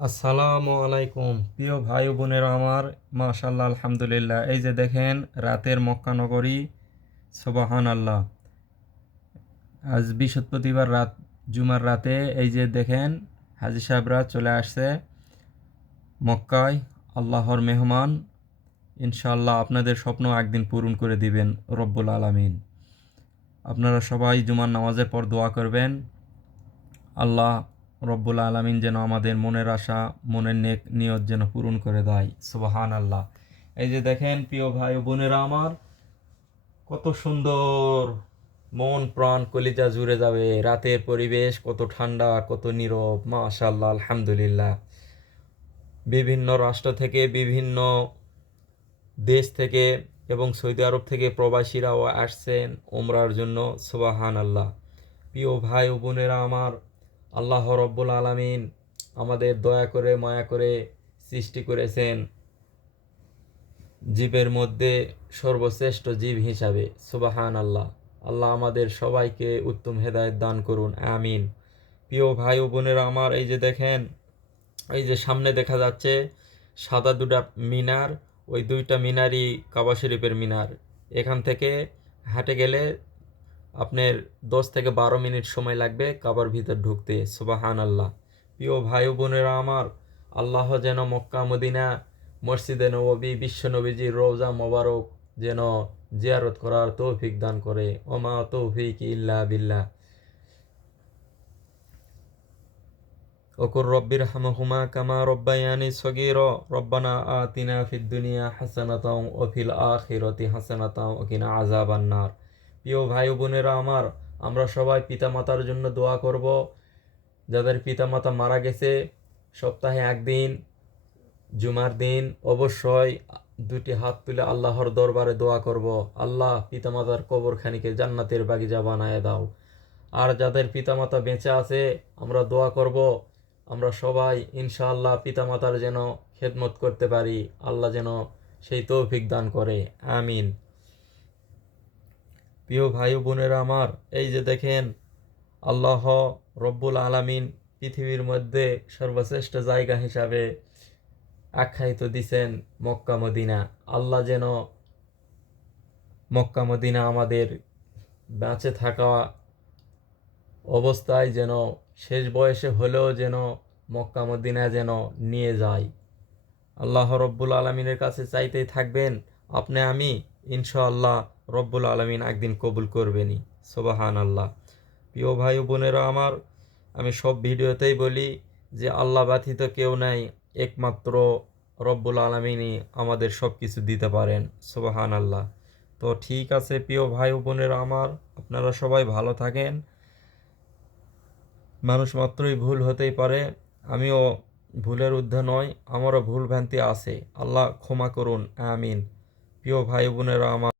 আসসালামু আলাইকুম প্রিয় ভাই ও বোনেরা আমার, মাশাআল্লাহ আলহামদুলিল্লাহ। এই যে দেখেন রাতের মক্কা নগরী, সুবহান আল্লাহ। আজ বৃহস্পতিবার রাত, জুমার রাতে এই যে দেখেন হাজী সাহেবরা চলে আসছে মক্কায়। আল্লাহর মেহমান, ইনশাআল্লাহ আপনাদের স্বপ্ন একদিন পূরণ করে দিবেন রব্বুল আলামিন। আপনারা সবাই জুমার নামাজের পর দোয়া করবেন, আল্লাহ রব্বুল আলামিন যেন আমাদের মনের আশা, মনের নেক নিয়ত যেন পূরণ করে দেয়। সুবহান আল্লাহ। এই যে দেখেন প্রিয় ভাই ও বোনেরা আমার, কত সুন্দর, মন প্রাণ কলিজা জুড়ে যাবে। রাতের পরিবেশ কত ঠান্ডা, কত নীরব, মাশাআল্লাহ আলহামদুলিল্লাহ। বিভিন্ন রাষ্ট্র থেকে, বিভিন্ন দেশ থেকে এবং সৌদি আরব থেকে প্রবাসীরাও আসছেন ওমরার জন্য। সুবহান আল্লাহ। প্রিয় ভাই ও বোনেরা আমার, আল্লাহ রব্বুল আলামিন আমাদের দয়া করে মায়া করে সৃষ্টি করেছেন জীবের মধ্যে সর্বশ্রেষ্ঠ জীব হিসাবে। সুবহান আল্লাহ। আল্লাহ আমাদের সবাইকে উত্তম হেদায়েত দান করুন, আমিন। প্রিয় ভাই ও বোনেরা আমার, এই যে দেখেন, এই যে সামনে দেখা যাচ্ছে সাদা দুটা মিনার, ওই দুইটা মিনারই কাবা শরীফের মিনার। এখান থেকে হাঁটে গেলে আপনার 10 থেকে 12 মিনিট সময় লাগবে কাবার ভিতর ঢুকতে। সুবহান আল্লাহ। প্রিয় ভাই ও বোনেরা আমার, আল্লাহ যেন মক্কা মদিনা, মসজিদে নববী, বিশ্ব নবীজির রওজা মোবারক যেন জিয়ারত করার তৌফিক দান করে। ওমা তৌফিক ইল্লা বিল্লাহ। ওকুর রব্বির হামহুমা কামা রব্বায়ানি সগীরা রব্বানা আতিনা ফিদ দুনিয়া হাসানাতাও ওয়া ফিল আখিরাতি হাসানাতাও ওয়া কিনা আযাবান নার। প্রিয় ভাই ও বোনেরা আমার, আমরা সবাই পিতামাতার জন্য দোয়া করব। যাদের পিতামাতা মারা গেছে, সপ্তাহে একদিন জুমার দিন অবশ্যই দুটি হাত তুলে আল্লাহর দরবারে দোয়া করব, আল্লাহ পিতামাতার কবরখানিকে জান্নাতের বাগিচা বানায় দাও। আর যাদের পিতামাতা বেঁচে আছে, আমরা দোয়া করব আমরা সবাই ইনশাআল্লাহ পিতামাতার যেন খেদমত করতে পারি, আল্লাহ যেন সেই তৌফিক দান করে, আমিন। প্রিয় ভাই ও বোনেরা আমার, এই যে দেখেন আল্লাহ রব্বুল আলামিন পৃথিবীর মধ্যে সর্বশ্রেষ্ঠ জায়গা হিসাবে আখ্যায়িত দিছেন মক্কা মদিনা। আল্লাহ যেন মক্কা মদিনা আমাদের বেঁচে থাকা অবস্থায় যেন, শেষ বয়সে হলেও যেন মক্কা মদিনা যেন নিয়ে যায়। আল্লাহ রব্বুল আলমিনের কাছে চাইতেই থাকবেন আপনি আমি, ইনশাআল্লাহ রব্বুল আলমিন একদিন কবুল করবেনই। সুবহান আল্লাহ। প্রিয় ভাই ও বোনেরা আমার, আমি সব ভিডিওতেই বলি যে আল্লাহ ব্যতীত কেউ নাই, একমাত্র রব্বুল আলমিনই আমাদের সব কিছু দিতে পারেন। সুবহান আল্লাহ। তো ঠিক আছে প্রিয় ভাই ও বোনেরা আমার, আপনারা সবাই ভালো থাকেন। মানুষ মাত্রই ভুল হতেই পারে, আমিও ভুলের ঊর্ধ্বে নয়, আমারও ভুল ভ্রান্তি আছে, আল্লাহ ক্ষমা করুন, আমিন। প্রিয় ভাই বোনেরা আমার।